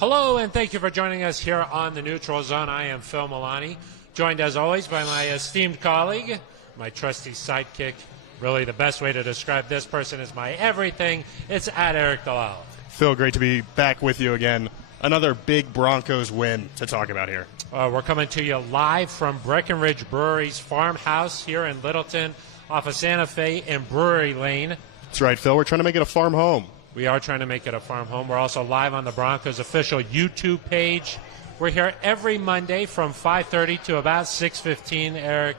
Hello, and thank you for joining us here on the Neutral Zone. I am Phil Milani, joined as always by my esteemed colleague, my trusty sidekick. Really, the best way to describe this person is my everything. It's at Aric DiLalla. Phil, great to be back with you again. Another big Broncos win to talk about here. We're coming to you live from Breckenridge Brewery's farmhouse here in Littleton, off of Santa Fe and Brewery Lane. That's right, Phil. We're trying to make it a farm home. We are trying to make it a farm home. We're also live on the Broncos official YouTube page. We're here every Monday from 5:30 to about 6:15, Aric.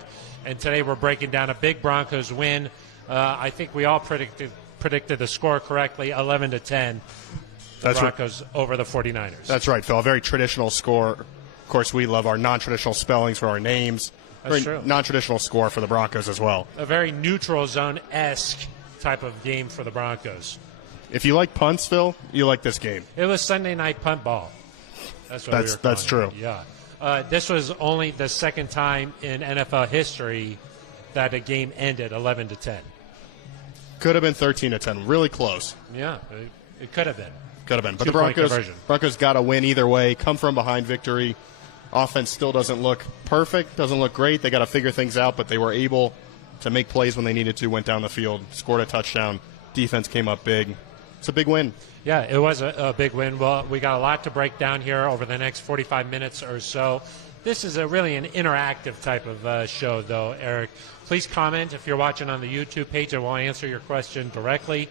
And today we're breaking down a big Broncos win. I think we all predicted the score correctly, 11-10. The Broncos over the 49ers. That's right, Phil. A very traditional score. Of course, we love our non-traditional spellings for our names. That's true. Non-traditional score for the Broncos as well. A very neutral zone-esque type of game for the Broncos. If you like punts, Phil, you like this game. It was Sunday night punt ball. That's true. Yeah. This was only the second time in NFL history that a game ended 11-10. Could have been 13-10. Really close. Yeah, it could have been. Could have been. But the Broncos got a win either way. Come from behind victory. Offense still doesn't look perfect. Doesn't look great. They got to figure things out, but they were able to make plays when they needed to. Went down the field, scored a touchdown. Defense came up big. It's a big win. Yeah, it was a big win. Well, we got a lot to break down here over the next 45 minutes or so. This is really an interactive type of show, though, Aric. Please comment if you're watching on the YouTube page, and we'll answer your question directly.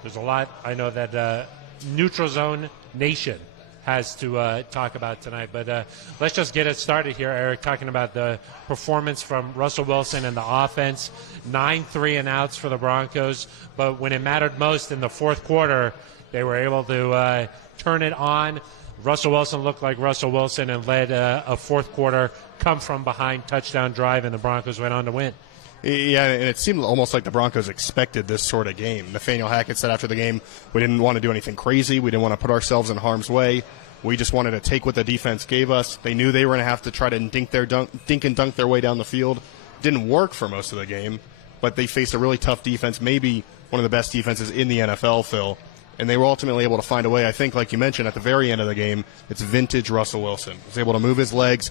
There's a lot I know that Neutral Zone Nation has to talk about tonight. But let's just get it started here, Aric, talking about the performance from Russell Wilson and the offense. 9 3-and-outs for the Broncos. But when it mattered most in the fourth quarter, they were able to turn it on. Russell Wilson looked like Russell Wilson and led a fourth quarter come-from-behind touchdown drive, and the Broncos went on to win. Yeah, and it seemed almost like the Broncos expected this sort of game. Nathaniel Hackett said after the game, we didn't want to do anything crazy. We didn't want to put ourselves in harm's way. We just wanted to take what the defense gave us. They knew they were going to have to try to dink and dunk their way down the field. Didn't work for most of the game, but they faced a really tough defense, maybe one of the best defenses in the NFL, Phil. And they were ultimately able to find a way. I think, like you mentioned, at the very end of the game, it's vintage Russell Wilson. He was able to move his legs,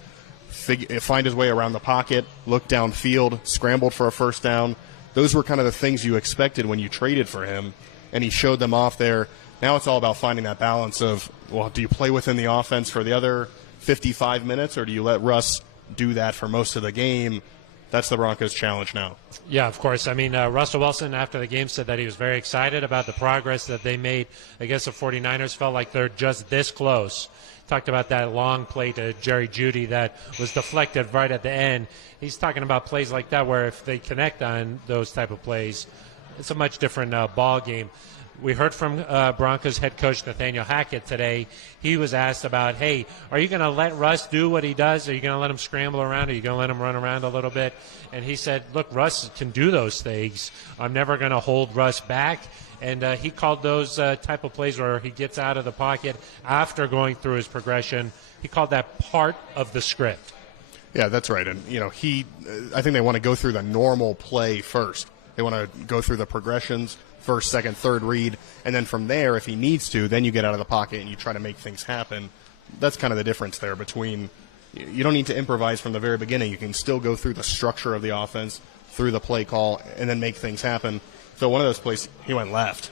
find his way around the pocket, look downfield, scrambled for a first down. Those were kind of the things you expected when you traded for him, and he showed them off there. Now it's all about finding that balance of, well, do you play within the offense for the other 55 minutes, or do you let Russ do that for most of the game? That's the Broncos' challenge now. Yeah, of course. I mean, Russell Wilson, after the game, said that he was very excited about the progress that they made against the 49ers. Felt like they're just this close. Talked about that long play to Jerry Jeudy that was deflected right at the end. He's talking about plays like that where if they connect on those type of plays, it's a much different ball game. We heard from Broncos head coach Nathaniel Hackett today. He was asked about, hey, are you going to let Russ do what he does? Are you going to let him scramble around? Are you going to let him run around a little bit? And he said, look, Russ can do those things. I'm never going to hold Russ back. And he called those type of plays where he gets out of the pocket after going through his progression. He called that part of the script. Yeah, that's right. And, I think they want to go through the normal play first. They want to go through the progressions, first, second, third read, and then from there, if he needs to, then you get out of the pocket and you try to make things happen. That's kind of the difference there between you don't need to improvise from the very beginning. You can still go through the structure of the offense, through the play call, and then make things happen. So one of those plays, he went left.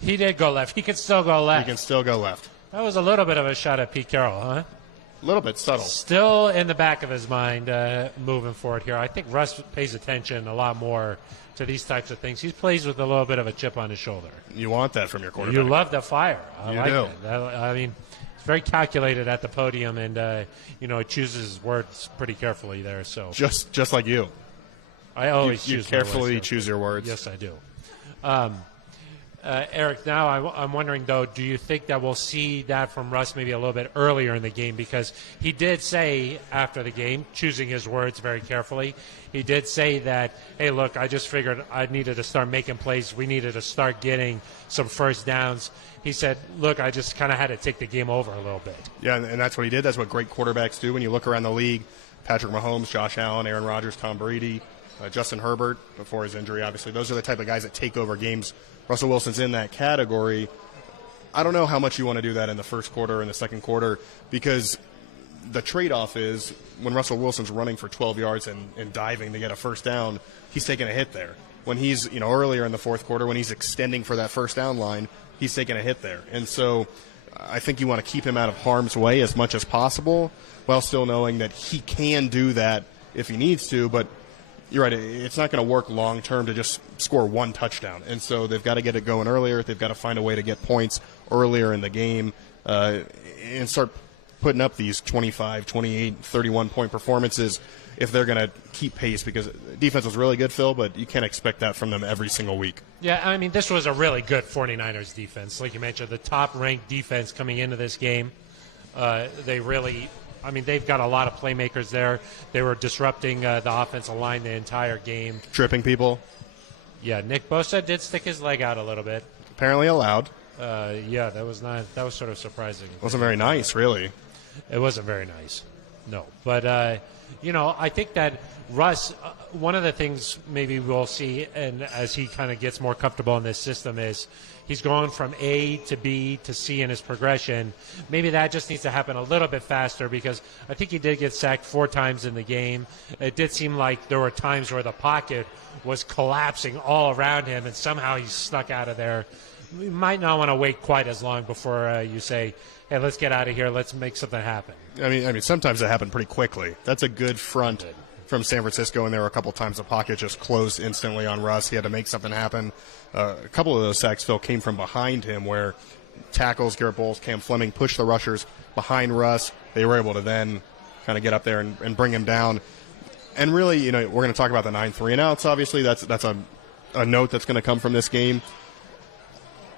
He did go left. He could still go left. He can still go left. That was a little bit of a shot at Pete Carroll, huh? A little bit subtle. Still in the back of his mind moving forward here. I think Russ pays attention a lot more to these types of things. He plays with a little bit of a chip on his shoulder. You want that from your quarterback. You love the fire. I like do. that. I mean, it's very calculated at the podium, and it chooses his words pretty carefully there. So just like you. I always you carefully choose your words. Yes, I do. Aric, now I'm wondering, though, do you think that we'll see that from Russ maybe a little bit earlier in the game? Because he did say after the game, choosing his words very carefully, he did say that, hey, look, I just figured I needed to start making plays. We needed to start getting some first downs. He said, look, I just kind of had to take the game over a little bit. Yeah, and that's what he did. That's what great quarterbacks do. When you look around the league, Patrick Mahomes, Josh Allen, Aaron Rodgers, Tom Brady, Justin Herbert before his injury, obviously. Those are the type of guys that take over games. Russell Wilson's in that category. I don't know how much you want to do that in the first quarter or in the second quarter, because the trade-off is when Russell Wilson's running for 12 yards and diving to get a first down, he's taking a hit there. When he's, earlier in the fourth quarter, when he's extending for that first down line, he's taking a hit there. And so I think you want to keep him out of harm's way as much as possible, while still knowing that he can do that if he needs to. But you're right, it's not going to work long term to just score one touchdown. And so they've got to get it going earlier. They've got to find a way to get points earlier in the game and start putting up these 25, 28, 31-point performances if they're going to keep pace, because defense was really good, Phil, but you can't expect that from them every single week. Yeah, I mean, this was a really good 49ers defense. Like you mentioned, the top-ranked defense coming into this game. They've got a lot of playmakers there. They were disrupting the offensive line the entire game. Tripping people. Yeah, Nick Bosa did stick his leg out a little bit. Apparently allowed. That was sort of surprising. Wasn't very nice, really. It wasn't very nice. No. But, I think that Russ, one of the things maybe we'll see, and as he kind of gets more comfortable in this system, is he's going from A to B to C in his progression. Maybe that just needs to happen a little bit faster, because I think he did get sacked 4 times in the game. It did seem like there were times where the pocket was collapsing all around him, and somehow he snuck out of there. You might not want to wait quite as long before you say, hey, let's get out of here. Let's make something happen. I mean, sometimes it happened pretty quickly. That's a good front from San Francisco, and there were a couple times the pocket just closed instantly on Russ. He had to make something happen. A couple of those sacks, Phil, came from behind him, where tackles, Garrett Bowles, Cam Fleming pushed the rushers behind Russ. They were able to then kind of get up there and bring him down. And really, we're going to talk about the 9 3-and-outs, obviously. That's a note that's going to come from this game.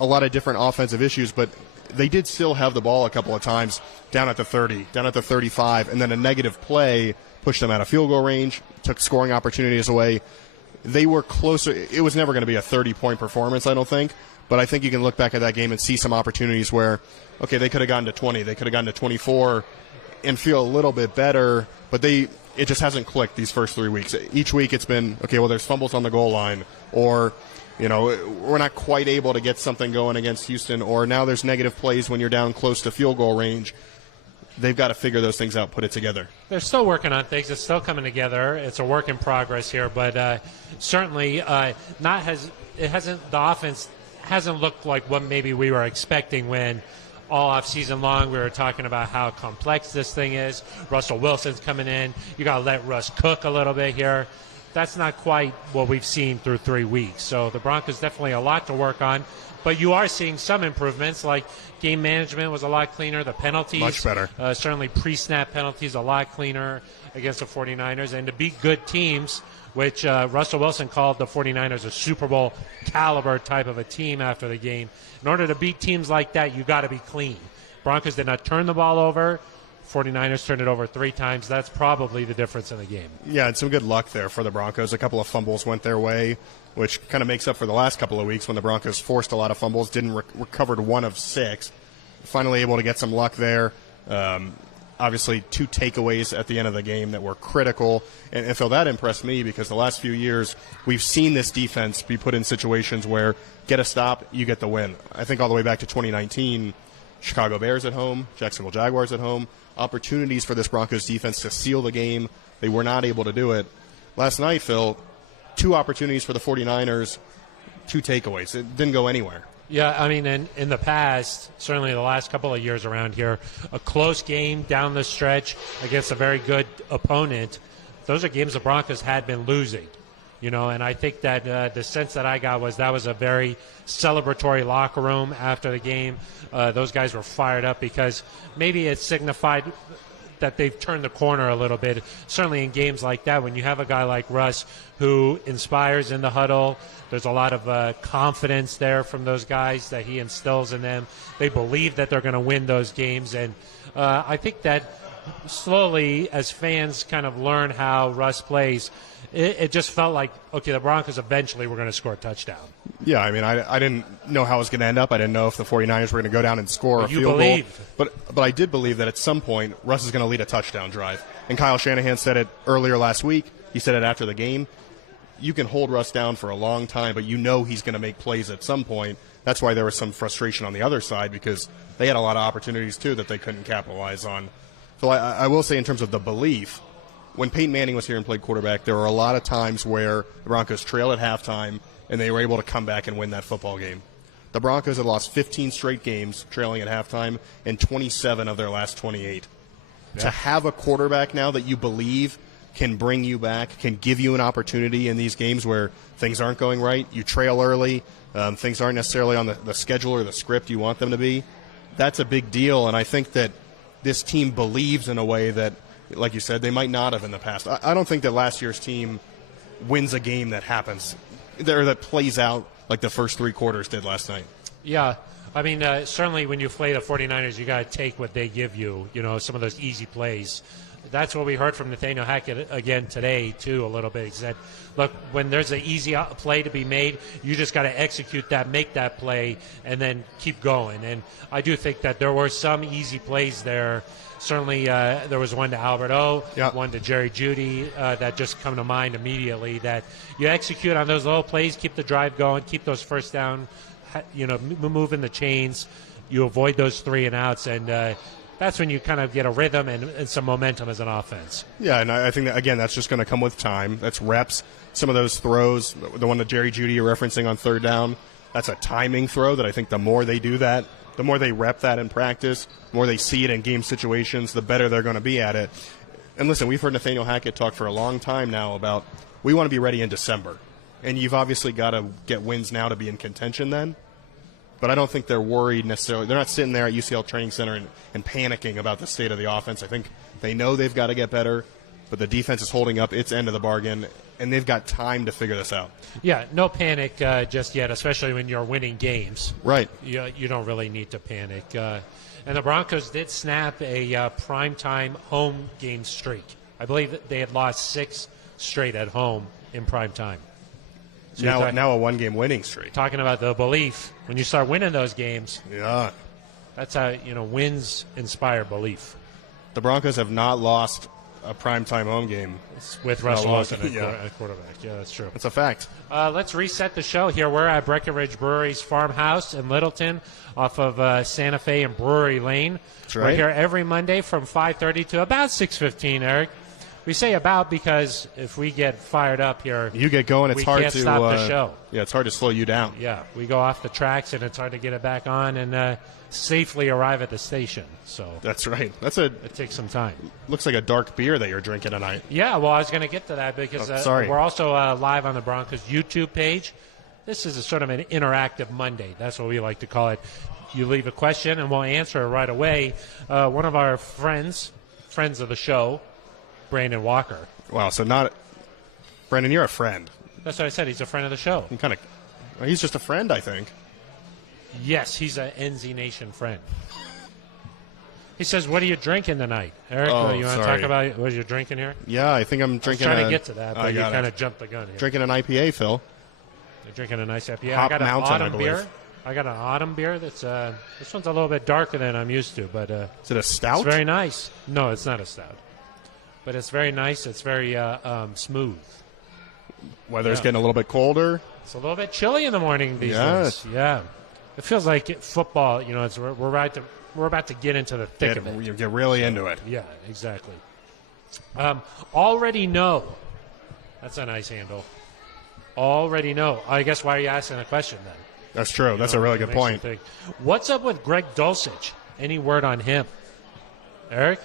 A lot of different offensive issues, but they did still have the ball a couple of times down at the 30, down at the 35, and then a negative play pushed them out of field goal range, took scoring opportunities away. They were closer. It was never going to be a 30-point performance, I don't think, but I think you can look back at that game and see some opportunities where, okay, they could have gotten to 20, they could have gotten to 24 and feel a little bit better, but it just hasn't clicked these first 3 weeks. Each week it's been, okay, well, there's fumbles on the goal line, or we're not quite able to get something going against Houston, or now there's negative plays when you're down close to field goal range. They've got to figure those things out, put it together. They're still working on things. It's still coming together. It's a work in progress here, but certainly the offense hasn't looked like what maybe we were expecting when all off season long we were talking about how complex this thing is. Russell Wilson's coming in. You got to let Russ cook a little bit here. That's not quite what we've seen through 3 weeks. So the Broncos definitely a lot to work on. But you are seeing some improvements, like game management was a lot cleaner. The penalties. Much better. Certainly pre-snap penalties a lot cleaner against the 49ers. And to beat good teams, which Russell Wilson called the 49ers a Super Bowl caliber type of a team after the game. In order to beat teams like that, you got to be clean. Broncos did not turn the ball over. 49ers turned it over 3 times. That's probably the difference in the game. Yeah, and some good luck there for the Broncos. A couple of fumbles went their way, which kind of makes up for the last couple of weeks when the Broncos forced a lot of fumbles, didn't recovered 1 of 6. Finally able to get some luck there. Obviously, 2 takeaways at the end of the game that were critical. And Phil, that impressed me, because the last few years we've seen this defense be put in situations where get a stop, you get the win. I think all the way back to 2019, Chicago Bears at home, Jacksonville Jaguars at home, opportunities for this Broncos defense to seal the game. They were not able to do it. Last night, Phil, 2 opportunities for the 49ers, 2 takeaways. It didn't go anywhere. Yeah, I mean, in the past, certainly the last couple of years around here, a close game down the stretch against a very good opponent, those are games the Broncos had been losing. And I think that the sense that I got was that was a very celebratory locker room after the game. Those guys were fired up because maybe it signified that they've turned the corner a little bit. Certainly in games like that, when you have a guy like Russ who inspires in the huddle, there's a lot of confidence there from those guys that he instills in them. They believe that they're going to win those games. And I think that slowly, as fans kind of learn how Russ plays, it just felt like, okay, the Broncos eventually were going to score a touchdown. Yeah, I mean, I didn't know how it was going to end up. I didn't know if the 49ers were going to go down and score a field goal. But I did believe that at some point Russ is going to lead a touchdown drive. And Kyle Shanahan said it earlier last week. He said it after the game. you can hold Russ down for a long time, but you know he's going to make plays at some point. That's why there was some frustration on the other side, because they had a lot of opportunities, too, that they couldn't capitalize on. So I will say, in terms of the belief, when Peyton Manning was here and played quarterback, there were a lot of times where the Broncos trailed at halftime, and they were able to come back and win that football game. The Broncos had lost 15 straight games trailing at halftime, and 27 of their last 28. Yeah. To have a quarterback now that you believe can bring you back, can give you an opportunity in these games where things aren't going right, you trail early, things aren't necessarily on the schedule or the script you want them to be, that's a big deal. And I think that this team believes in a way that, like you said, they might not have in the past. I don't think that last year's team wins a game that happens, or that plays out like the first three quarters did last night. Yeah. I mean, certainly when you play the 49ers, you got to take what they give you, some of those easy plays. That's what we heard from Nathaniel Hackett again today, too, a little bit. He said, look, when there's an easy play to be made, you just got to execute that, make that play, and then keep going. And I do think that there were some easy plays there. Certainly there was one to Albert O, one to Jerry Jeudy that just come to mind immediately, that you execute on those little plays, keep the drive going, keep those first down, moving the chains. You avoid those 3 and outs, and that's when you kind of get a rhythm and some momentum as an offense. Yeah, and I think that, again, that's just going to come with time. That's reps. Some of those throws, the one that Jerry Jeudy you're referencing on third down, that's a timing throw that I think the more they do that, the more they rep that in practice, the more they see it in game situations, the better they're going to be at it. And listen, we've heard Nathaniel Hackett talk for a long time now about we want to be ready in December. And you've obviously got to get wins now to be in contention then. But I don't think they're worried necessarily. They're not sitting there at UCL Training Center and panicking about the state of the offense. I think they know they've got to get better, but the defense is holding up its end of the bargain, and they've got time to figure this out. Yeah, no panic just yet, especially when you're winning games. Right. You don't really need to panic. And the Broncos did snap a primetime home game streak. I believe that they had lost 6 straight at home in primetime. So now a one-game winning streak. Talking about the belief, when you start winning those games, yeah, that's how wins inspire belief. The Broncos have not lost a primetime home game with Russell Wilson at quarterback. Yeah, that's true. That's a fact. Let's reset the show here. We're at Breckenridge Brewery's farmhouse in Littleton, off of Santa Fe and Brewery Lane. That's right. We're here every Monday from 5:30 to about 6:15. Aric. We say about because if we get fired up here, you get going. It's hard to stop the show. Yeah, it's hard to slow you down. Yeah, we go off the tracks and it's hard to get it back on and safely arrive at the station. So that's right. It takes some time. Looks like a dark beer that you're drinking tonight. Yeah, well, I was going to get to that because we're also live on the Broncos YouTube page. This is a sort of an interactive Monday. That's what we like to call it. You leave a question and we'll answer it right away. One of our friends of the show, Brandon Walker. Wow, so Brandon, you're a friend. That's what I said. He's a friend of the show. He's just a friend, I think. Yes, he's an NZ Nation friend. He says, what are you drinking tonight? Aric, you want to talk about what you're drinking here? Yeah, I think I'm drinking I was trying to get to that, but you kind of jumped the gun here. Drinking an IPA, Phil. You're drinking a nice IPA. Hop I got an Mountain, autumn beer. I got an autumn beer that's this one's a little bit darker than I'm used to, but is it a stout? It's very nice. No, it's not a stout. But it's very nice. It's very smooth. Weather's getting a little bit colder. It's a little bit chilly in the morning these days. Yeah. It feels like football, we're about to get into the thick of it. You get really into it. Yeah, exactly. Already know. That's a nice handle. Already know. I guess why are you asking the question then? That's true. That's a really good point. What's up with Greg Dulcich? Any word on him? Aric?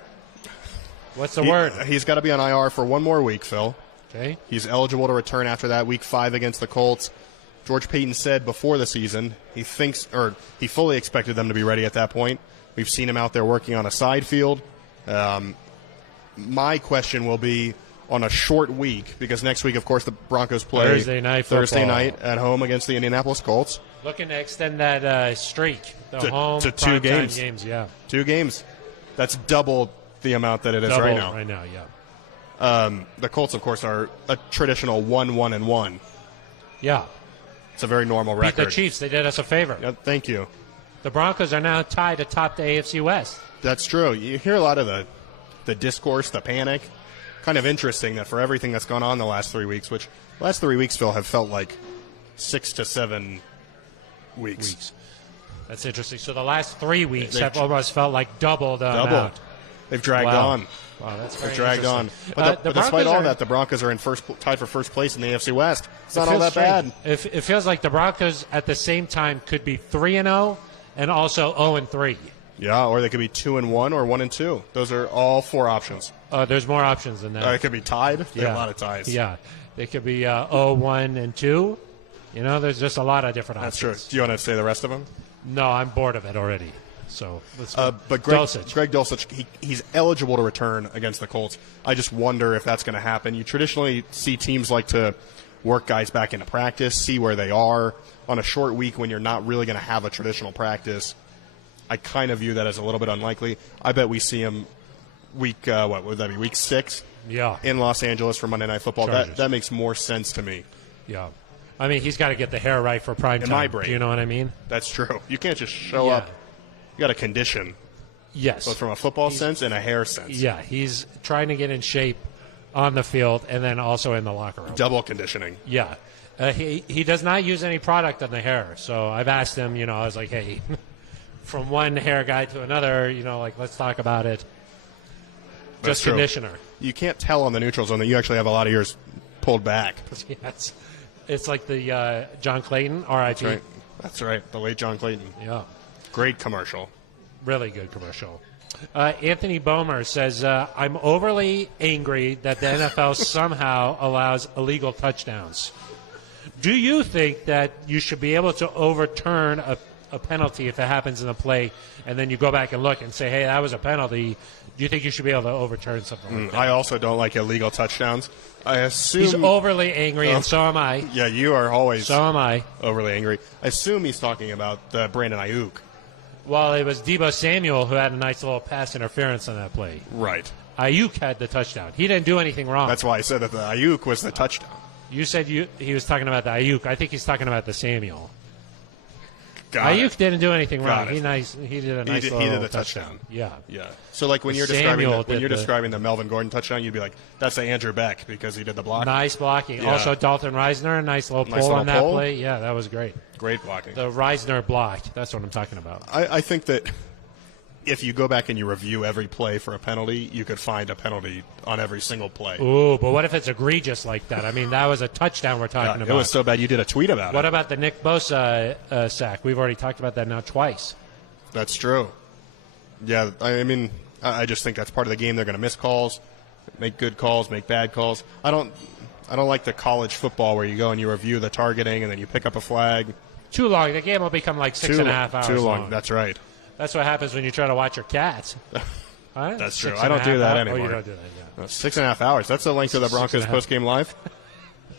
What's the word? He's got to be on IR for one more week, Phil. Okay. He's eligible to return after that, week 5 against the Colts. George Payton said before the season he fully expected them to be ready at that point. We've seen him out there working on a side field. My question will be on a short week, because next week, of course, the Broncos play Thursday night at home against the Indianapolis Colts. Looking to extend that streak to 2 games. Yeah, 2 games. That's double the amount that it is right now. Right now, yeah. The Colts, of course, are a traditional 1-1-1. Yeah. It's a very normal record. Beat the Chiefs. They did us a favor. Yeah, thank you. The Broncos are now tied atop the AFC West. That's true. You hear a lot of the discourse, the panic, kind of interesting that for everything that's gone on the last 3 weeks, which the last 3 weeks, Phil, have felt like 6 to 7 weeks. That's interesting. So the last 3 weeks have almost felt like double the amount. They've dragged on. Wow, that's very dragged on. But despite all that, the Broncos are tied for first place in the AFC West. It's not all that bad. It feels like the Broncos at the same time could be 3-0 and also 0-3. Yeah, or they could be 2-1 or 1-2. Those are all 4 options. There's more options than that. It could be tied. There are a lot of ties. Yeah, they could be 0-1-2. There's just a lot of different options. That's true. Do you want to say the rest of them? No, I'm bored of it already. So let's go. But Greg Dulcich, he's eligible to return against the Colts. I just wonder if that's going to happen. You traditionally see teams like to work guys back into practice, see where they are on a short week when you're not really going to have a traditional practice. I kind of view that as a little bit unlikely. I bet we see him week 6? Yeah. In Los Angeles for Monday Night Football. That makes more sense to me. Yeah. I mean, he's got to get the hair right for prime time. In my brain. Do you know what I mean? That's true. You can't just show up. You got to condition. Yes. Both from a football sense and a hair sense. Yeah, he's trying to get in shape on the field and then also in the locker room. Double conditioning. Yeah. He does not use any product on the hair. So I've asked him, I was like, hey, from one hair guy to another, let's talk about it. That's just true. Conditioner. You can't tell on the neutral zone that you actually have a lot of yours pulled back. Yes. It's like the John Clayton, R.I.P. That's right. The late John Clayton. Yeah. Great commercial. Really good commercial. Anthony Bomer says, I'm overly angry that the NFL somehow allows illegal touchdowns. Do you think that you should be able to overturn a penalty if it happens in a play, and then you go back and look and say, hey, that was a penalty? Do you think you should be able to overturn something like that? I also don't like illegal touchdowns. I assume he's overly angry, and so am I. Yeah, you are always so am I. Overly angry. I assume he's talking about Brandon Ayuk. Well, it was Deebo Samuel who had a nice little pass interference on that play. Right. Ayuk had the touchdown. He didn't do anything wrong. That's why I said that the Ayuk was the touchdown. You said he was talking about the Ayuk. I think he's talking about the Samuel. Ayuk didn't do anything wrong. He did a nice little touchdown. Yeah. Yeah. So like when you're describing the Melvin Gordon touchdown, you'd be like, that's the Andrew Beck because he did the block. Nice blocking. Yeah. Also Dalton Reisner, a nice little pull on that play. Yeah, that was great. Great blocking. The Reisner block. That's what I'm talking about. I think that if you go back and you review every play for a penalty, you could find a penalty on every single play. Ooh, but what if it's egregious like that? I mean, that was a touchdown we're talking about. It was so bad you did a tweet about it. What about the Nick Bosa sack? We've already talked about that now twice. That's true. Yeah, I mean, I just think that's part of the game. They're going to miss calls, make good calls, make bad calls. I don't like the college football where you go and you review the targeting and then you pick up a flag. Too long. The game will become like 6.5 hours Too long. That's right. That's what happens when you try to watch your cats. Right? That's true. I don't do that anymore. Oh, you don't do that, yeah. 6.5 hours. That's the length of the Broncos postgame live?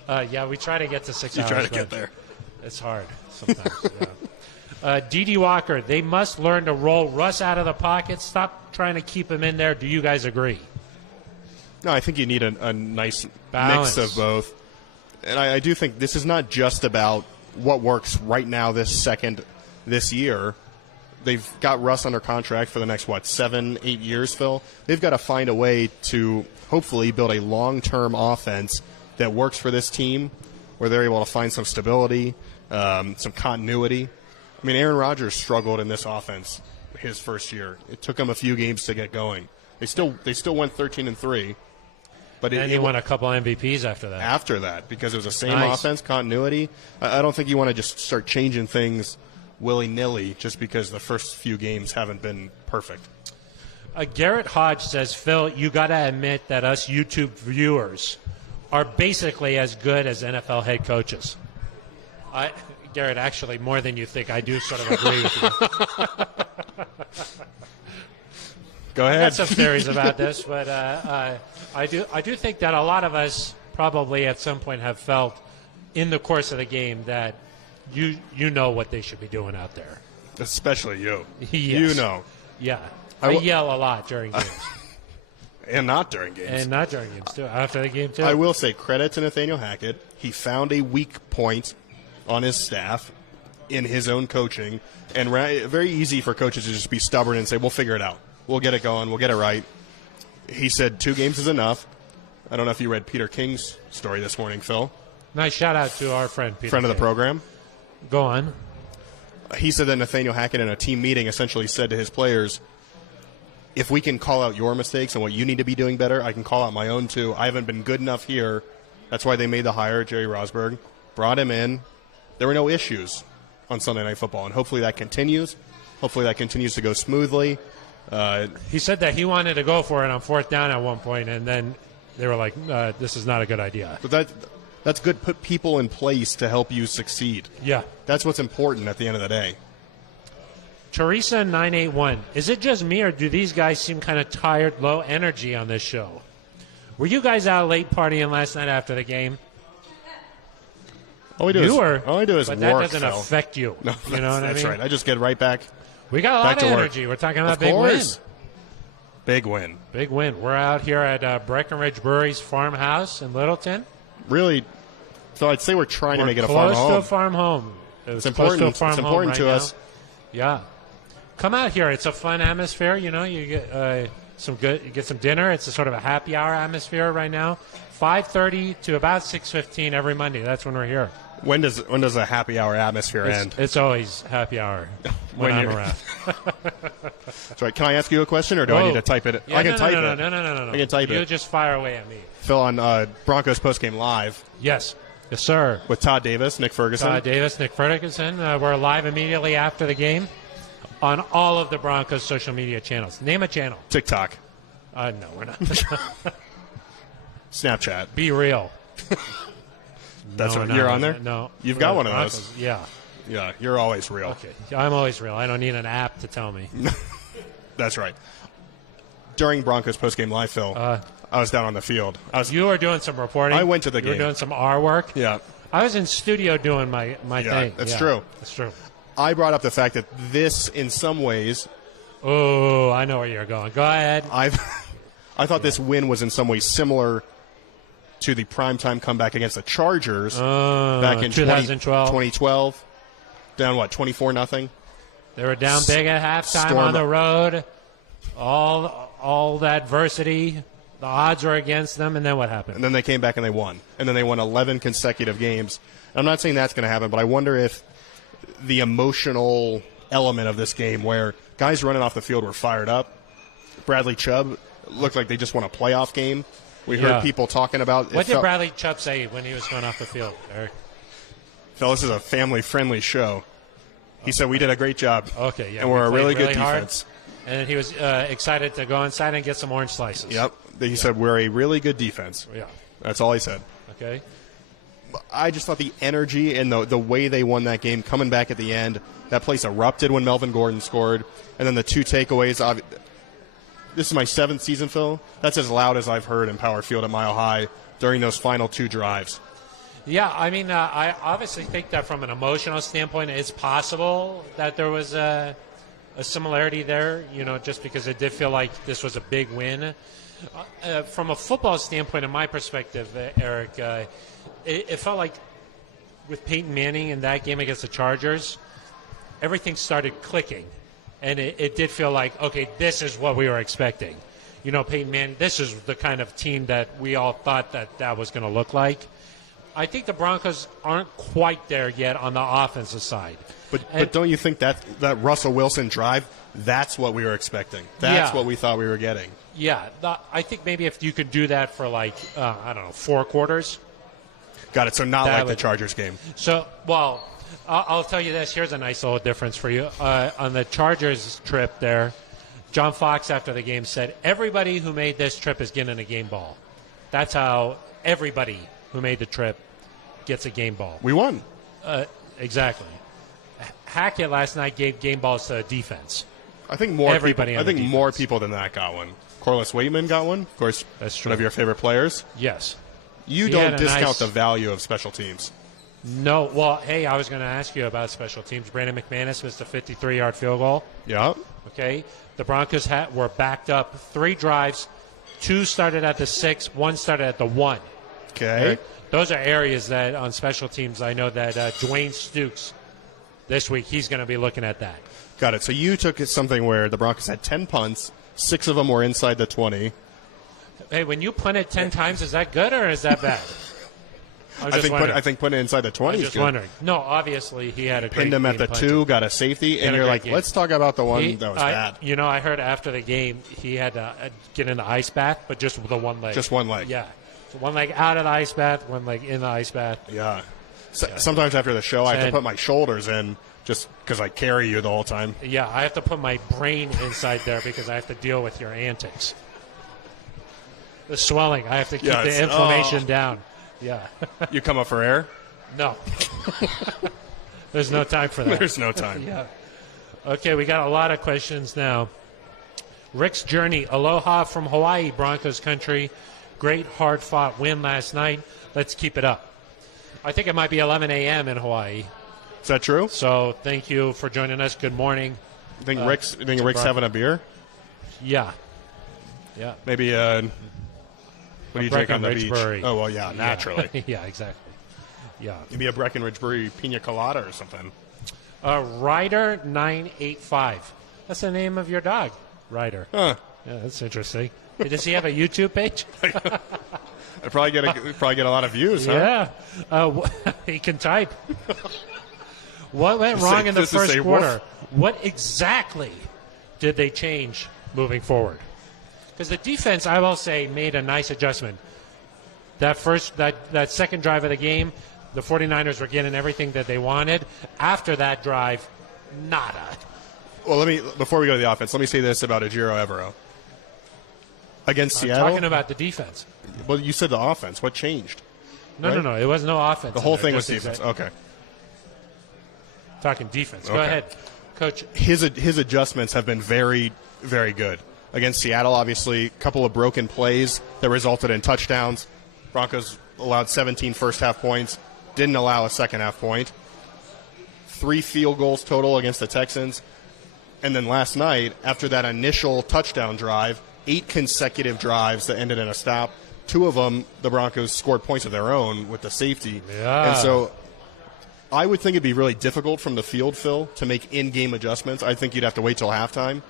Yeah, we try to get to 6 hours. You try to get there. It's hard sometimes. Yeah. D.D. Walker, they must learn to roll Russ out of the pocket. Stop trying to keep him in there. Do you guys agree? No, I think you need a nice balance. Mix of both. And I do think this is not just about what works right now this year. They've got Russ under contract for the next, 7-8 years, Phil? They've got to find a way to hopefully build a long-term offense that works for this team, where they're able to find some stability, some continuity. I mean, Aaron Rodgers struggled in this offense his first year. It took him a few games to get going. They still went 13-3. But he won a couple MVPs after that. After that, because it was the same offense, continuity. I don't think you want to just start changing things willy-nilly just because the first few games haven't been perfect. Garrett Hodge says, Phil, you got to admit that us YouTube viewers are basically as good as NFL head coaches. Garrett, actually, more than you think, I do sort of agree with you. Go ahead. I have some theories about this, but I do think that a lot of us probably at some point have felt in the course of the game that you know what they should be doing out there. Especially you. Yes. You know. Yeah. I yell a lot during games. And not during games. And not during games, too. After the game, too. I will say credit to Nathaniel Hackett. He found a weak point on his staff in his own coaching. And very easy for coaches to just be stubborn and say, we'll figure it out. We'll get it going. We'll get it right. He said 2 games is enough. I don't know if you read Peter King's story this morning, Phil. Nice shout out to our friend Peter. Friend of the program. Go on. He said that Nathaniel Hackett in a team meeting essentially said to his players, if we can call out your mistakes and what you need to be doing better, I can call out my own too. I haven't been good enough here. That's why they made the hire, Jerry Rosberg. Brought him in. There were no issues on Sunday Night Football, and hopefully that continues. Hopefully that continues to go smoothly. He said that he wanted to go for it on 4th down at one point, and then they were like, this is not a good idea. But that's good. Put people in place to help you succeed. Yeah. That's what's important at the end of the day. Teresa 981. Is it just me, or do these guys seem kind of tired, low energy on this show? Were you guys out late partying last night after the game? All I do is work, but that doesn't Phil. affect you. No, you know what I mean? That's right. I just get right back. We got a lot of energy. We're talking about a big win. Big win. Big win. We're out here at Breckenridge Brewery's farmhouse in Littleton. Really, so I'd say we're trying to make it a farm home. Close to a farm home. It's important. It's important to us. Yeah. Come out here. It's a fun atmosphere. You know, you get you get some dinner. It's a sort of a happy hour atmosphere right now. 5:30 to about 6:15 every Monday. That's when we're here. When does a happy hour atmosphere end? It's always happy hour when I'm around. That's right. Can I ask you a question, or do I need to type it? Yeah, I can type it. it. No. I can type it. You just fire away at me. Phil, on Broncos postgame live. Yes, sir. With Todd Davis, Nick Ferguson. Nick Ferguson. We're live immediately after the game on all of the Broncos social media channels. Name a channel. TikTok. No, we're not. Snapchat. Be real. That's what you're on there? No. You've got one of those. Yeah. Yeah, you're always real. Okay. I'm always real. I don't need an app to tell me. That's right. During Broncos postgame live, Phil, I was down on the field. You were doing some reporting. I went to the game. You were doing some R work. Yeah. I was in studio doing my thing. That's true. That's true. I brought up the fact that this, in some ways... Oh, I know where you're going. Go ahead. I thought this win was in some ways similar to the primetime comeback against the Chargers back in 2012. Down, 24-0? They were down big at halftime on the road. All that adversity, the odds were against them, and then what happened? And then they came back and they won. And then they won 11 consecutive games. I'm not saying that's going to happen, but I wonder if the emotional element of this game where guys running off the field were fired up. Bradley Chubb looked like they just won a playoff game. We heard people talking about... What did Bradley Chubb say when he was going off the field, Eric? Phil, this is a family-friendly show. He said we did a great job. Okay, yeah. And we're a really good defense. And he was excited to go inside and get some orange slices. Yep. He said we're a really good defense. Yeah. That's all he said. Okay. I just thought the energy and the way they won that game, coming back at the end, that place erupted when Melvin Gordon scored. And then the two takeaways. This is my 7th season, Phil. That's as loud as I've heard in Power Field at Mile High during those final 2 drives. Yeah, I mean, I obviously think that from an emotional standpoint, it's possible that there was a similarity there, just because it did feel like this was a big win. From a football standpoint, in my perspective, Eric, it felt like with Peyton Manning in that game against the Chargers, everything started clicking. And it did feel like, okay, this is what we were expecting. Peyton Manning, this is the kind of team that we all thought that was going to look like. I think the Broncos aren't quite there yet on the offensive side. But don't you think that Russell Wilson drive, that's what we were expecting? That's what we thought we were getting. Yeah. I think maybe if you could do that for 4 quarters. Got it. So not like the Chargers game. So, I'll tell you this. Here's a nice little difference for you. On the Chargers trip there, John Fox after the game said, everybody who made this trip is getting a game ball. That's how everybody who made the trip gets a game ball. We won. Exactly. Hackett last night gave game balls to defense. I think more people than that got one. Corliss Waitman got one. Of course, that's true. One of your favorite players. Yes. You don't discount the value of special teams. No. Well, hey, I was going to ask you about special teams. Brandon McManus missed a 53-yard field goal. Yeah. Okay. The Broncos were backed up 3 drives. 2 started at the 6. 1 started at the 1. Okay. Those are areas that on special teams I know that Dwayne Stukes this week, he's going to be looking at that. Got it. So you took something where the Broncos had 10 punts. 6 of them were inside the 20. Hey, when you punt it 10 times, is that good or is that bad? I think putting it inside the 20 I'm is just good. wondering. No, obviously he had a great Pinned him at game the punting. 2, got a safety, and you're like, let's talk about the one that was bad. You know, I heard after the game he had to get in the ice bath, but just with the one leg. Just one leg. Yeah. So one leg out of the ice bath, one leg in the ice bath. Yeah. Sometimes after the show, I have to put my shoulders in just because I carry you the whole time. Yeah, I have to put my brain inside there because I have to deal with your antics. The swelling, I have to keep the inflammation down. Yeah. You come up for air? No. There's no time for that. There's no time. Yeah. Okay, we got a lot of questions now. Rick's journey. Aloha from Hawaii, Broncos country. Great hard-fought win last night. Let's keep it up. I think it might be 11 a.m. in Hawaii. Is that true? So thank you for joining us. Good morning. You think Rick's having a beer? Yeah. Yeah. Maybe what do you drink on the beach? Brewery. Oh, well, yeah, naturally. Yeah, exactly. Yeah. Maybe a Breckenridge Brewery pina colada or something. Ryder 985. That's the name of your dog, Ryder. Huh. Yeah, that's interesting. Does he have a YouTube page? I probably get a lot of views, huh? Yeah. He can type. What went wrong in the first quarter? What exactly did they change moving forward? Because the defense, I will say, made a nice adjustment. That second drive of the game, the 49ers were getting everything that they wanted. After that drive, nada. Well, before we go to the offense, let me say this about Ejiro Evero. Against Seattle? I'm talking about the defense. Well, you said the offense. What changed? No. It was no offense. The whole thing was defense. Okay. Talking defense. Go ahead, Coach. His adjustments have been very, very good. Against Seattle, obviously, a couple of broken plays that resulted in touchdowns. Broncos allowed 17 first-half points, didn't allow a second-half point. 3 field goals total against the Texans. And then last night, after that initial touchdown drive, 8 consecutive drives that ended in a stop. 2 of them, the Broncos scored points of their own with the safety. Yeah. And so I would think it'd be really difficult from the field, Phil, to make in-game adjustments. I think you'd have to wait till halftime.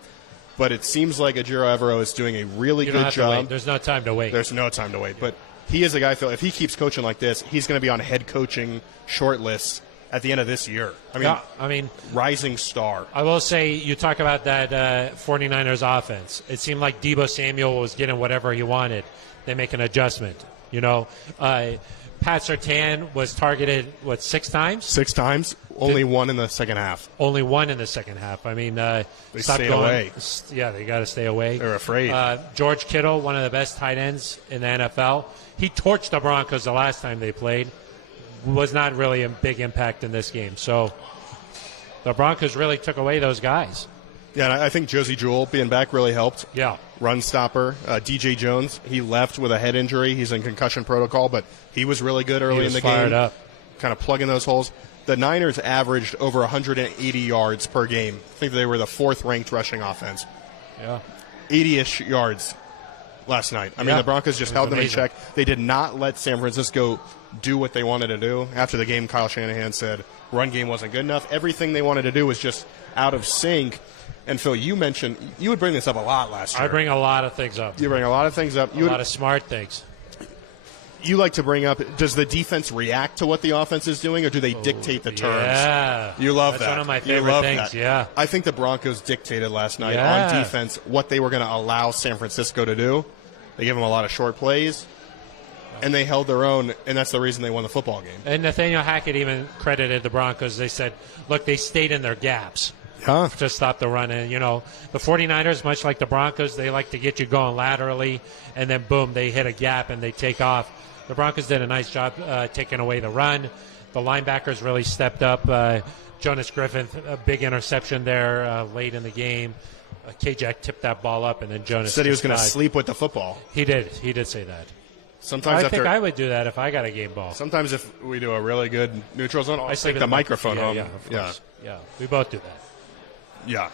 But it seems like Ejiro Evero is doing a really good job. There's no time to wait. There's no time to wait. But he is a guy, Phil, if he keeps coaching like this, he's going to be on head coaching short lists at the end of this year. I mean, rising star. I will say, you talk about that 49ers offense. It seemed like Deebo Samuel was getting whatever he wanted. They make an adjustment. You know, Pat Surtain was targeted, 6 times? 6 times. Only 1 in the second half. Only 1 in the second half. I mean, they stay away. Yeah, they got to stay away. They're afraid. George Kittle, one of the best tight ends in the NFL. He torched the Broncos the last time they played. Was not really a big impact in this game. So the Broncos really took away those guys. Yeah, and I think Josie Jewell being back really helped. Yeah. Run stopper. DJ Jones, he left with a head injury. He's in concussion protocol, but he was really good early in the game. Fired up. Kind of plugging those holes. The Niners averaged over 180 yards per game. I think they were the 4th-ranked rushing offense. Yeah. 80-ish yards last night. I mean, the Broncos just held them in check. They did not let San Francisco do what they wanted to do. After the game, Kyle Shanahan said run game wasn't good enough. Everything they wanted to do was just out of sync. And, Phil, you mentioned you would bring this up a lot last year. I bring a lot of things up. You bring a lot of things up. A lot of smart things. You like to bring up, does the defense react to what the offense is doing, or do they dictate the terms? Yeah. You love that. That's one of my favorite things, yeah. I think the Broncos dictated last night on defense what they were going to allow San Francisco to do. They gave them a lot of short plays, and they held their own, and that's the reason they won the football game. And Nathaniel Hackett even credited the Broncos. They said, look, they stayed in their gaps. To stop the run. And, you know, the 49ers, much like the Broncos, they like to get you going laterally, and then, boom, they hit a gap and they take off. The Broncos did a nice job taking away the run. The linebackers really stepped up. Jonas Griffith, a big interception there late in the game. K-Jack tipped that ball up, and then Jonas said he was going to sleep with the football. He did. He did say that. Sometimes I think I would do that if I got a game ball. Sometimes if we do a really good neutral zone, I'll take the microphone home. Yeah, of course. Yeah, we both do that. Yeah.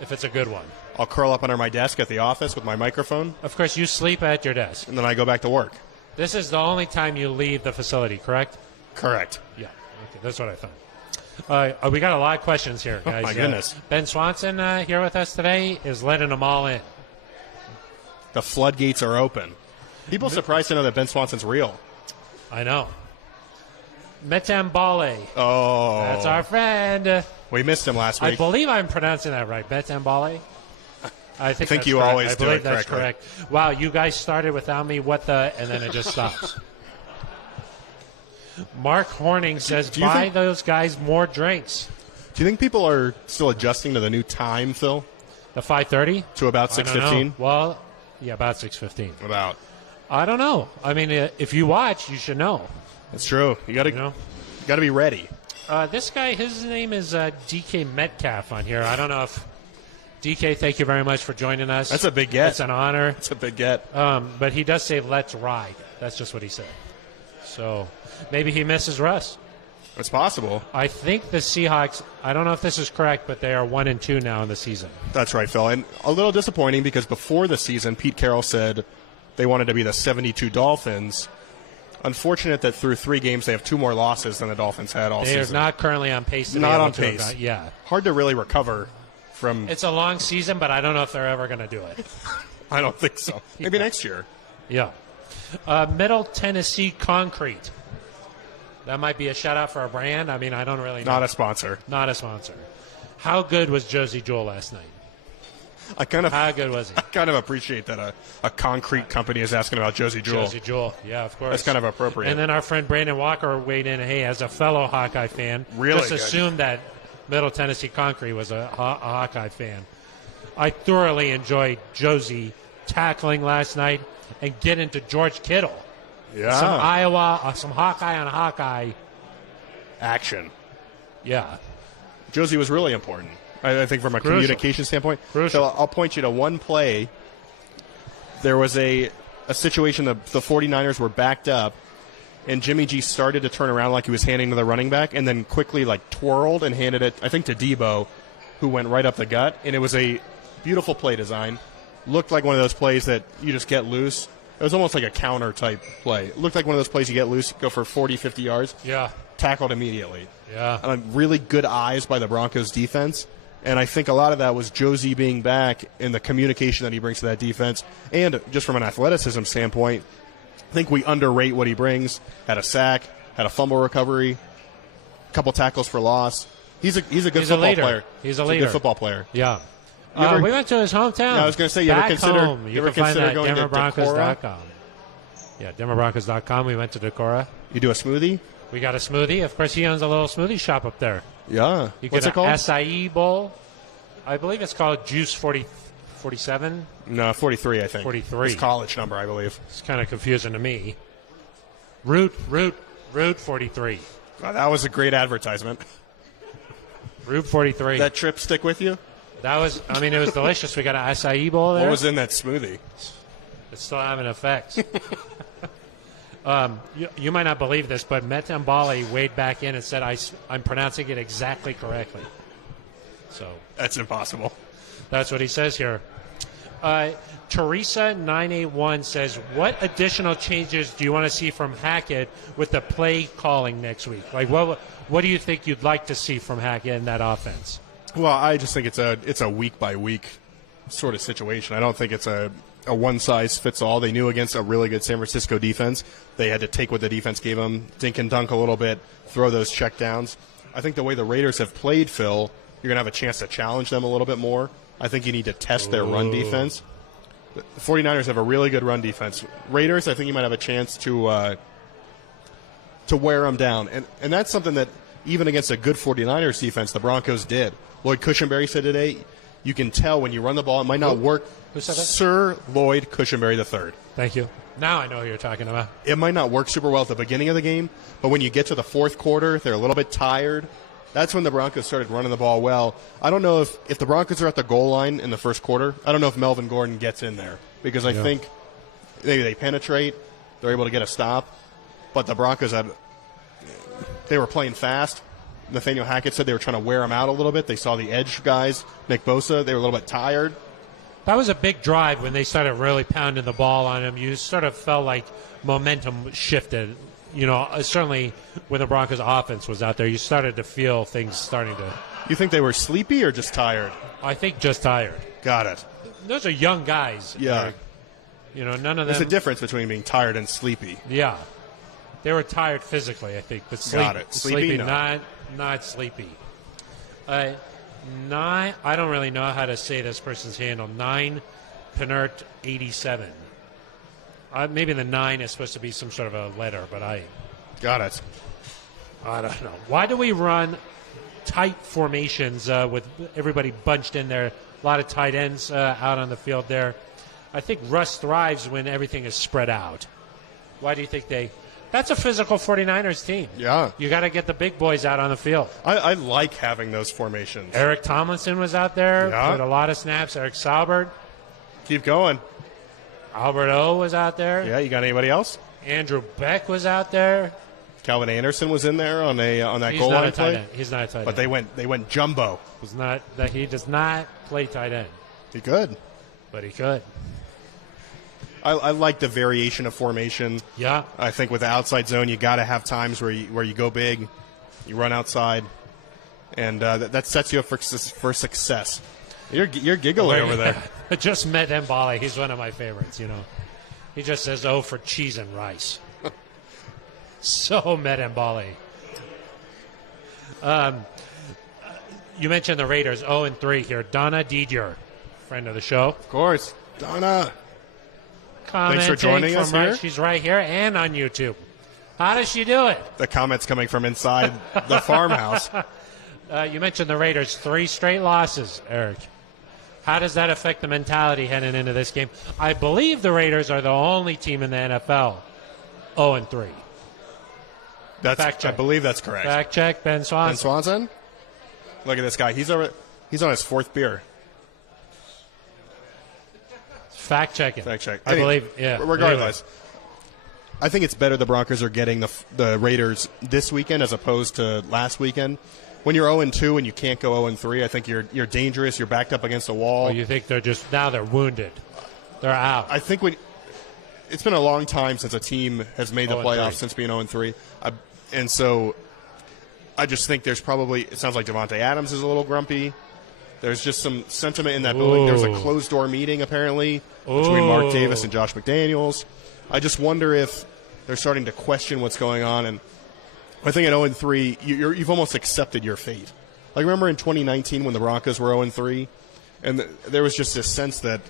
If it's a good one. I'll curl up under my desk at the office with my microphone. Of course, you sleep at your desk. And then I go back to work. This is the only time you leave the facility, correct? Correct. Yeah. Okay, that's what I thought. We got a lot of questions here, guys. Oh, my goodness. Ben Swanson here with us today is letting them all in. The floodgates are open. People surprised to know that Ben Swanson's real. I know. Metambale. Oh. That's our friend. We missed him last week. I believe I'm pronouncing that right. Metambale. I think you correct. always do believe it that's correctly. correct. Wow, you guys started without me. What the? And then it just stops. Mark Horning says, do you buy think- those guys more drinks. Do you think people are still adjusting to the new time, Phil? The 5:30 To about 6:15? Well, yeah, about 6:15. About. I don't know. I mean, if you watch, you should know. That's true. You got to be ready. This guy, his name is DK Metcalf on here. I don't know if DK. Thank you very much for joining us. That's a big get. It's an honor. It's a big get. But he does say, "Let's ride." That's just what he said. So maybe he misses Russ. It's possible. I think the Seahawks, I don't know if this is correct, but they are 1-2 now in the season. That's right, Phil. And a little disappointing because before the season, Pete Carroll said they wanted to be the 72 Dolphins. Unfortunate that through 3 games they have 2 more losses than the Dolphins had all They are season. not currently on pace to be Not able on to pace. yeah. Hard to really recover from. It's a long season, but I don't know if they're ever going to do it. I don't think so. Maybe next year. Yeah. Middle Tennessee Concrete. That might be a shout-out for a brand. I mean, I don't really know. Not a sponsor. Not a sponsor. How good was Josie Jewell last night? How good was he? I kind of appreciate that a concrete company is asking about Josie Jewell. Josie Jewell, yeah, of course. That's kind of appropriate. And then our friend Brandon Walker weighed in, hey, as a fellow Hawkeye fan, Really just good. assumed that Middle Tennessee Concrete was a Hawkeye fan. I thoroughly enjoyed Josie tackling last night and get into George Kittle. Yeah. Some Iowa, some Hawkeye on Hawkeye. Action. Yeah. Josie was really important, I think, from a Crucial. communication standpoint. Crucial. So I'll point you to one play. There was a situation the 49ers were backed up, and Jimmy G started to turn around like he was handing to the running back, and then quickly twirled and handed it, I think, to Debo, who went right up the gut. And it was a beautiful play design. Looked like one of those plays that you just get loose. It was almost like a counter-type play. It looked like one of those plays you get loose, go for 40, 50 yards. Yeah. Tackled immediately. Yeah. And really good eyes by the Broncos defense. And I think a lot of that was Josie being back and the communication that he brings to that defense. And just from an athleticism standpoint, I think we underrate what he brings. Had a sack, had a fumble recovery, a couple tackles for loss. He's a good football player. He's a leader. Good football player. Yeah. Ever- We went to his hometown. Yeah, I was gonna say, you Back ever consider- home. you ever can find consider that going at to DenverBroncos.com. Yeah, DenverBroncos.com. We went to Decorah. You do a smoothie? We got a smoothie. Of course, he owns a little smoothie shop up there. Yeah. You What's get it called? an acai bowl. I believe it's called Juice 47. No, 43, I think. 43. It's college number, I believe. It's kind of confusing to me. Route 43. Wow, that was a great advertisement. Route 43. That trip stick with you? That was, I mean, it was delicious. We got an acai bowl there. What was in that smoothie? It's still having effects. You might not believe this, but Metambale weighed back in and said, I'm pronouncing it exactly correctly. So That's impossible. that's what he says here. Teresa981 says, what additional changes do you want to see from Hackett with the play calling next week? Like, what do you think you'd like to see from Hackett in that offense? Well, I just think it's a week by week sort of situation. I don't think it's a one size fits all. They knew against a really good San Francisco defense, they had to take what the defense gave them, dink and dunk a little bit, throw those checkdowns. I think the way the Raiders have played, Phil, you're going to have a chance to challenge them a little bit more. I think you need to test their run defense. The 49ers have a really good run defense. Raiders, I think you might have a chance to wear them down. And that's something that even against a good 49ers defense, the Broncos did. Lloyd Cushenberry said today, you can tell when you run the ball, it might not work. Who said that? Sir Lloyd Cushenberry III. Thank you. Now I know who you're talking about. It might not work super well at the beginning of the game, but when you get to the fourth quarter, they're a little bit tired. That's when the Broncos started running the ball well. I don't know if the Broncos are at the goal line in the first quarter, I don't know if Melvin Gordon gets in there because I think maybe they penetrate, they're able to get a stop, but the Broncos they were playing fast. Nathaniel Hackett said they were trying to wear them out a little bit. They saw the edge guys, Nick Bosa, they were a little bit tired. That was a big drive when they started really pounding the ball on him. You sort of felt like momentum shifted. You know, certainly when the Broncos offense was out there, you started to feel things starting to. You think they were sleepy or just tired? I think just tired. Got it. Those are young guys. Yeah. None of them. There's a difference between being tired and sleepy. Yeah. They were tired physically, I think, but Got it. Sleepy, no. not sleepy. 9. I don't really know how to say this person's handle. 9 Penert 87. Maybe the 9 is supposed to be some sort of a letter, but Got it. I don't know. Why do we run tight formations with everybody bunched in there? A lot of tight ends out on the field there. I think Russ thrives when everything is spread out. Why do you think That's a physical 49ers team. Yeah. You got to get the big boys out on the field. I like having those formations. Eric Tomlinson was out there Yeah. with a lot of snaps. Eric Saubert. Keep going. Albert O was out there. Yeah, you got anybody else? Andrew Beck was out there. Calvin Anderson was in there on that He's goal not line a tight play. end. He's not a tight end. But they went jumbo. He does not play tight end. He could. But he could. I like the variation of formation. Yeah. I think with the outside zone, you got to have times where you go big, you run outside, and that sets you up for success. You're giggling over there. I just met Mbale. He's one of my favorites. He just says, "Oh, for cheese and rice." So met Mbale. You mentioned the Raiders 0-3 here. Donna Didier, friend of the show. Of course, Donna. Commenting Thanks for joining us here. She's right here and on YouTube. How does she do it? The comments coming from inside the farmhouse. You mentioned the Raiders, 3 straight losses, Eric. How does that affect the mentality heading into this game? I believe the Raiders are the only team in the NFL 0-3. Fact check. I believe that's correct. Fact check, Ben Swanson. Ben Swanson? Look at this guy. He's on his 4th beer. Fact checking. Fact check. I believe, yeah. Regardless, I think it's better the Broncos are getting the Raiders this weekend as opposed to last weekend. When you're 0-2 and you can't go 0-3, I think you're dangerous. You're backed up against a wall. Oh, you think they're wounded? They're out. I think it's been a long time since a team has made the 0-3. playoffs since being 0-3, and so I just think there's probably. It sounds like Devontae Adams is a little grumpy. There's just some sentiment in that building. There's a closed door meeting apparently between Mark Davis and Josh McDaniels. I just wonder if they're starting to question what's going on. And I think at 0-3, you've almost accepted your fate. Like remember in 2019 when the Broncos were 0-3, and there was just this sense that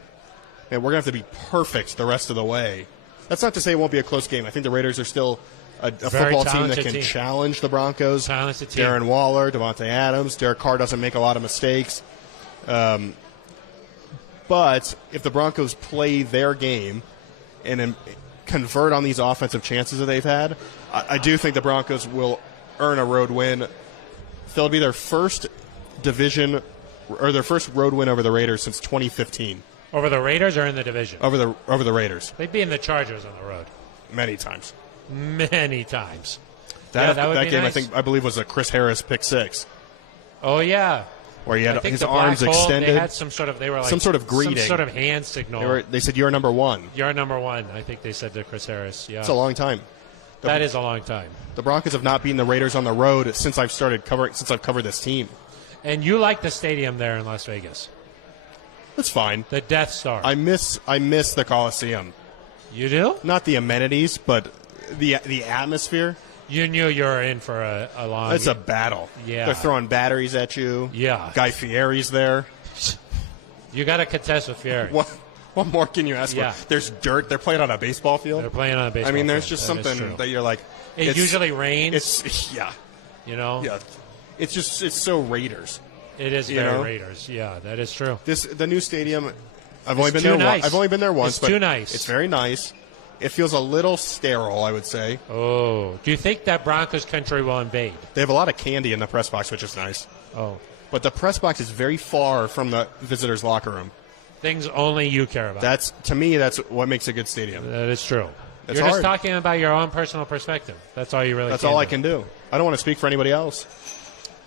we're going to have to be perfect the rest of the way. That's not to say it won't be a close game. I think the Raiders are still a football team that can challenge the Broncos. Talented team. Darren Waller, Devontae Adams, Derek Carr doesn't make a lot of mistakes. But if the Broncos play their game and then convert on these offensive chances that they've had, I do think the Broncos will earn a road win. They'll be their first division or their first road win over the Raiders since 2015. Over the Raiders or in the division? Over the Raiders. They'd be in the Chargers on the road. Many times. Many times. That would be game, nice. I believe, was a Chris Harris pick 6. Oh, yeah. Where he had his the arms Black Hole, extended. They had some sort of greeting. Some sort of hand signal. They said, "You're number 1." You're number 1, I think they said to Chris Harris. Yeah. It's a long time. That is a long time. The Broncos have not beaten the Raiders on the road since I've covered this team. And you like the stadium there in Las Vegas. That's fine. The Death Star. I miss the Coliseum. You do? Not the amenities, but the atmosphere. You knew you were in for a long... It's a battle. Yeah. They're throwing batteries at you. Yeah. Guy Fieri's there. You got to contest with Fieri. What more can you ask for? There's dirt. They're playing on a baseball field. They're playing on a baseball field. I mean, there's just something that you're like... It usually rains. Yeah. You know? Yeah. It's so Raiders. It is very Raiders. Yeah, that is true. The new stadium, I've only been there once. It's too nice. It's very nice. It feels a little sterile, I would say. Oh. Do you think that Broncos country will invade? They have a lot of candy in the press box, which is nice. Oh. But the press box is very far from the visitors' locker room. Things only you care about. To me, that's what makes a good stadium. That is true. It's You're hard. just talking about your own personal perspective. That's all you really That's all I can do. I don't want to speak for anybody else.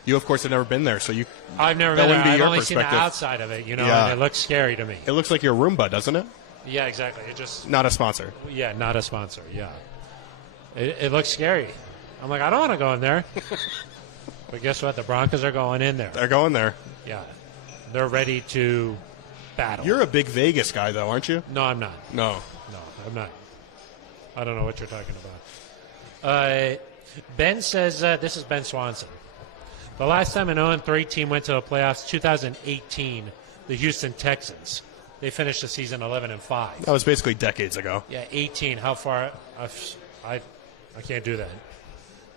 You, of course, have never been there, so you... I've never been there. I've only seen the outside of it, and it looks scary to me. It looks like your Roomba, doesn't it? Yeah, exactly. It just... Not a sponsor. Yeah, not a sponsor, yeah. It looks scary. I'm like, I don't want to go in there. But guess what? The Broncos are going in there. They're going there. Yeah. They're ready to battle. You're a big Vegas guy, though, aren't you? No, I'm not. No. No, I'm not. I don't know what you're talking about. Ben says, this is Ben Swanson. The last time an 0-3 team went to the playoffs, 2018, the Houston Texans. They finished the season 11-5. That was basically decades ago. Yeah, 18. How far? I can't do that.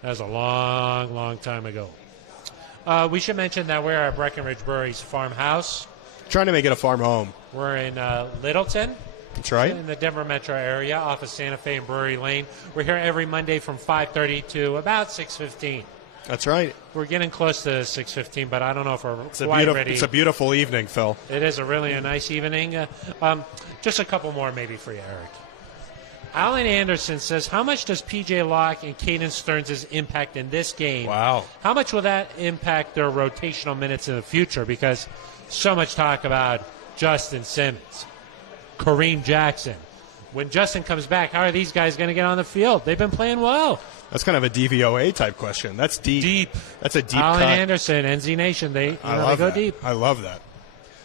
That was a long, long time ago. We should mention that we're at Breckenridge Brewery's farmhouse. Trying to make it a farm home. We're in Littleton. That's right. In the Denver metro area off of Santa Fe and Brewery Lane. We're here every Monday from 5:30 to about 6:15. That's right. We're getting close to 6:15, but I don't know if we're quite ready. It's a beautiful evening, Phil. It is a nice evening. Just a couple more maybe for you, Aric. Alan Anderson says, how much does P.J. Locke and Caden Stearns' impact in this game? Wow. How much will that impact their rotational minutes in the future? Because so much talk about Justin Simmons, Kareem Jackson. When Justin comes back, how are these guys going to get on the field? They've been playing well. That's kind of a DVOA type question. That's deep. That's a deep Alan cut. Anderson, NZ Nation, they go that. deep. I love that.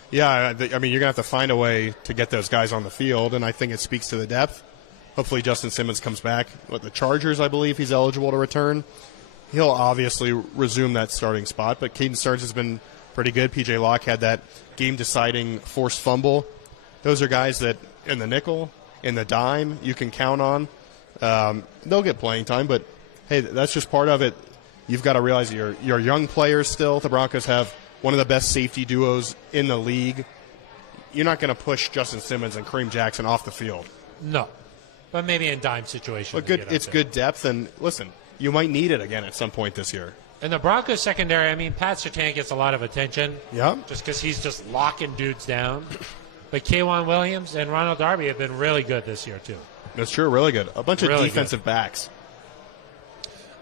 Yeah, I mean, you're going to have to find a way to get those guys on the field, and I think it speaks to the depth. Hopefully Justin Simmons comes back. The Chargers, I believe he's eligible to return. He'll obviously resume that starting spot, but Caden Stearns has been pretty good. P.J. Locke had that game-deciding forced fumble. Those are guys that in the nickel, in the dime, you can count on. They'll get playing time, but, hey, that's just part of it. You've got to realize you're young players still. The Broncos have one of the best safety duos in the league. You're not going to push Justin Simmons and Kareem Jackson off the field. No. But maybe in dime situations. But it's good depth, and listen, you might need it again at some point this year. In the Broncos secondary, I mean, Pat Surtain gets a lot of attention. Yeah. Just because he's just locking dudes down. But K'Wan Williams and Ronald Darby have been really good this year, too. That's true, really good. A bunch of really defensive backs.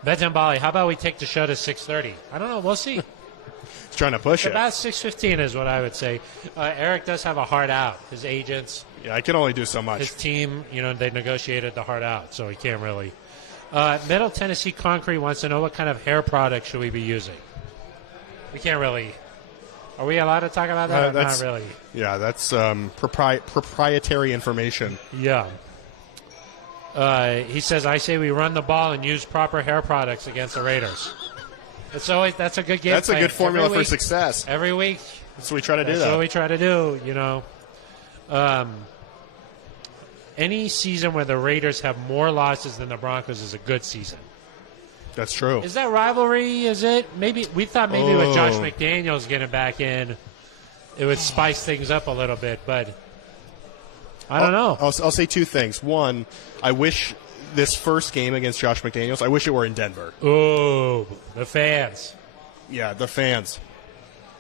Benton Bali, how about we take the show to 6:30? I don't know. We'll see. He's trying to push it. About 6:15 is what I would say. Aric does have a hard out. His agents. Yeah, I can only do so much. His team, they negotiated the hard out, so he can't really. Middle Tennessee Concrete wants to know what kind of hair product should we be using. We can't really. Are we allowed to talk about that? Not really. Yeah, that's proprietary information. Yeah. He says, I say we run the ball and use proper hair products against the Raiders. That's a good game. That's a good formula for success. Every week. That's what we try to do. That's what we try to do, Any season where the Raiders have more losses than the Broncos is a good season. That's true. Is that rivalry? Is it? Maybe we thought with Josh McDaniels getting back in, it would spice things up a little bit, but I don't know. I'll say two things. One, I wish this first game against Josh McDaniels, I wish it were in Denver. Oh, the fans. Yeah, the fans.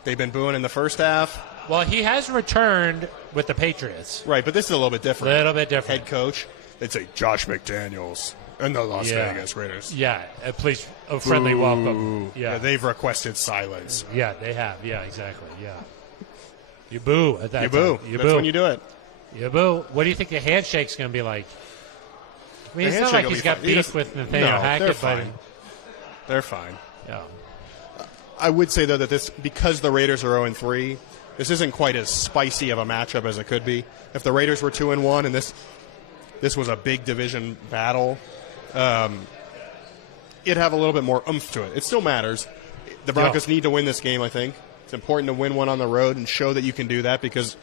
They've been booing in the first half. Well, he has returned with the Patriots. Right, but this is a little bit different. Head coach, they'd say Josh McDaniels and the Las Vegas Raiders. Yeah, please, a friendly welcome. Yeah, they've requested silence. Yeah, they have. Yeah, exactly. Yeah. You boo at that You boo. time. That's when you do it. You boo. What do you think the handshake's going to be like? I mean, it's not like he's got beef with Nathaniel Hackett. They're fine. They're fine. Yeah. I would say, though, that because the Raiders are 0-3, this isn't quite as spicy of a matchup as it could be. If the Raiders were 2-1 and this was a big division battle, it'd have a little bit more oomph to it. It still matters. The Broncos need to win this game, I think. It's important to win one on the road and show that you can do that because,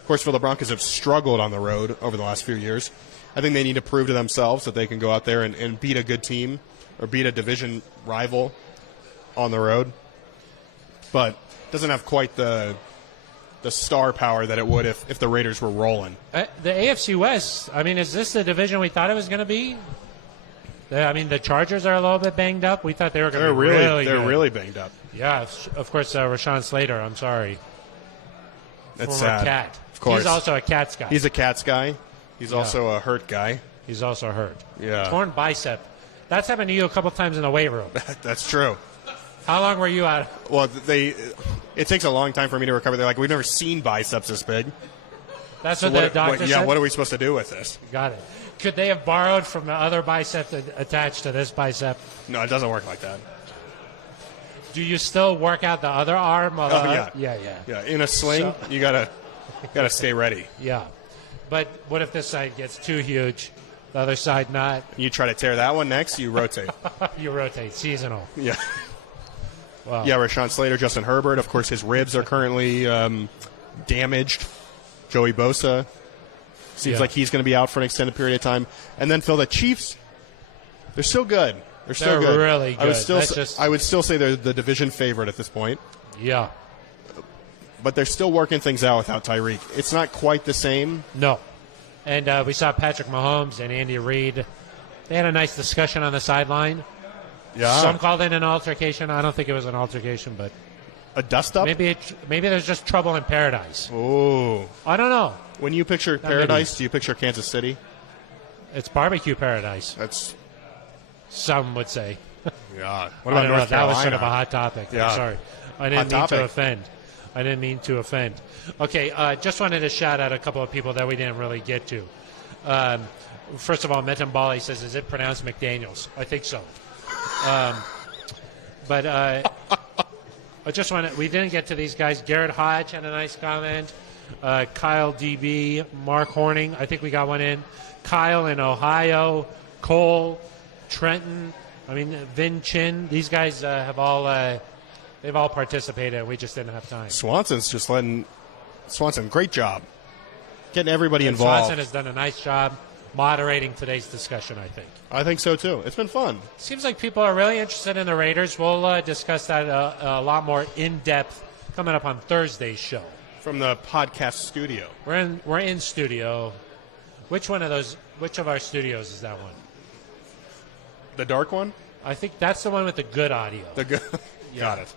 of course, the Broncos have struggled on the road over the last few years. I think they need to prove to themselves that they can go out there and beat a good team or beat a division rival on the road. But it doesn't have quite the star power that it would if the Raiders were rolling. The AFC West, I mean, is this the division we thought it was going to be? I mean, the Chargers are a little bit banged up. We thought they were going to be really good. They're really banged up. Yeah, of course, Rashawn Slater, I'm sorry. That's former sad. Cat. Of course. He's also a Cats guy. He's a Cats guy. He's also a hurt guy. He's also hurt. Yeah. Torn bicep. That's happened to you a couple times in the weight room. That's true. How long were you out? Well, it takes a long time for me to recover. They're like, we've never seen biceps this big. That's what the doctor said? Yeah, what are we supposed to do with this? Got it. Could they have borrowed from the other bicep attached to this bicep? No, it doesn't work like that. Do you still work out the other arm? Yeah. Yeah. In a sling, you gotta stay ready. Yeah. But what if this side gets too huge, the other side not? You try to tear that one next, you rotate. You rotate. Seasonal. Yeah. Wow. Yeah, Rashawn Slater, Justin Herbert. Of course, his ribs are currently damaged. Joey Bosa seems like he's going to be out for an extended period of time. And then, Phil, the Chiefs, they're still good. They're still good. Really good. I would still say they're the division favorite at this point. Yeah. But they're still working things out without Tyreek. It's not quite the same. No. And we saw Patrick Mahomes and Andy Reid. They had a nice discussion on the sideline. Yeah. Some called it an altercation. I don't think it was an altercation, but a dust-up? Maybe there's just trouble in paradise. Oh. I don't know. When you picture paradise, do you picture Kansas City? It's barbecue paradise. That's... Some would say. Yeah. What about North Carolina? That was sort of a hot topic. Yeah. I'm sorry. I didn't mean to offend. Okay, just wanted to shout out a couple of people that we didn't really get to. First of all, Metin Bali says, is it pronounced McDaniels? I think so. But I just we didn't get to these guys. Garrett Hodge had a nice comment. Kyle DB, Mark Horning, I think we got one in. Kyle in Ohio, Cole, Trenton, Vin Chin. These guys have all they've all participated. We just didn't have time. Swanson's just letting Swanson, great job getting everybody involved. Swanson has done a nice job moderating today's discussion, I think. I think so, too. It's been fun. Seems like people are really interested in the Raiders. We'll discuss that a lot more in-depth coming up on Thursday's show. From the podcast studio. We're in studio. Which of our studios is that one? The dark one? I think that's the one with the good audio. Yeah. Got it.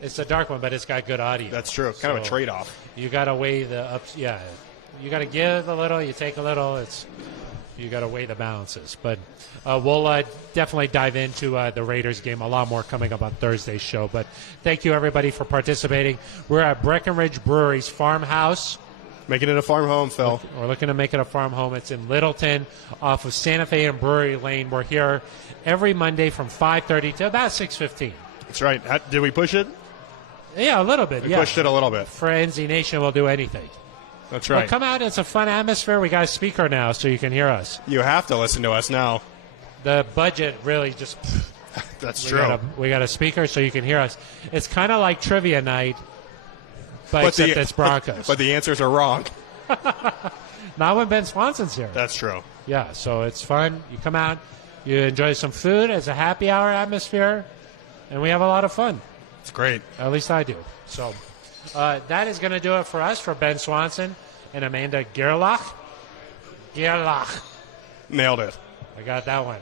It's the dark one, but it's got good audio. That's true. Kind of a trade-off. You got to weigh the ups. Yeah. You got to give a little. You take a little. You got to weigh the balances. But we'll definitely dive into the Raiders game. A lot more coming up on Thursday's show. But thank you, everybody, for participating. We're at Breckenridge Brewery's farmhouse. Making it a farm home, Phil. We're looking to make it a farm home. It's in Littleton off of Santa Fe and Brewery Lane. We're here every Monday from 5:30 to about 6:15. That's right. Did we push it? Yeah, a little bit. We pushed it a little bit. For NZ Nation, we'll do anything. That's right. Well, come out. It's a fun atmosphere. We got a speaker now, so you can hear us. You have to listen to us now. The budget really just... That's true. We got a speaker, so you can hear us. It's kind of like trivia night, but except it's Broncos. But the answers are wrong. Not when Ben Swanson's here. That's true. Yeah, so it's fun. You come out, you enjoy some food. It's a happy hour atmosphere, and we have a lot of fun. It's great. At least I do. So that is going to do it for us, for Ben Swanson and Amanda Gerlach. Nailed it. I got that one.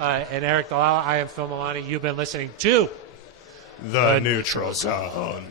And Aric DiLalla, I am Phil Milani. You've been listening to The Neutral Zone.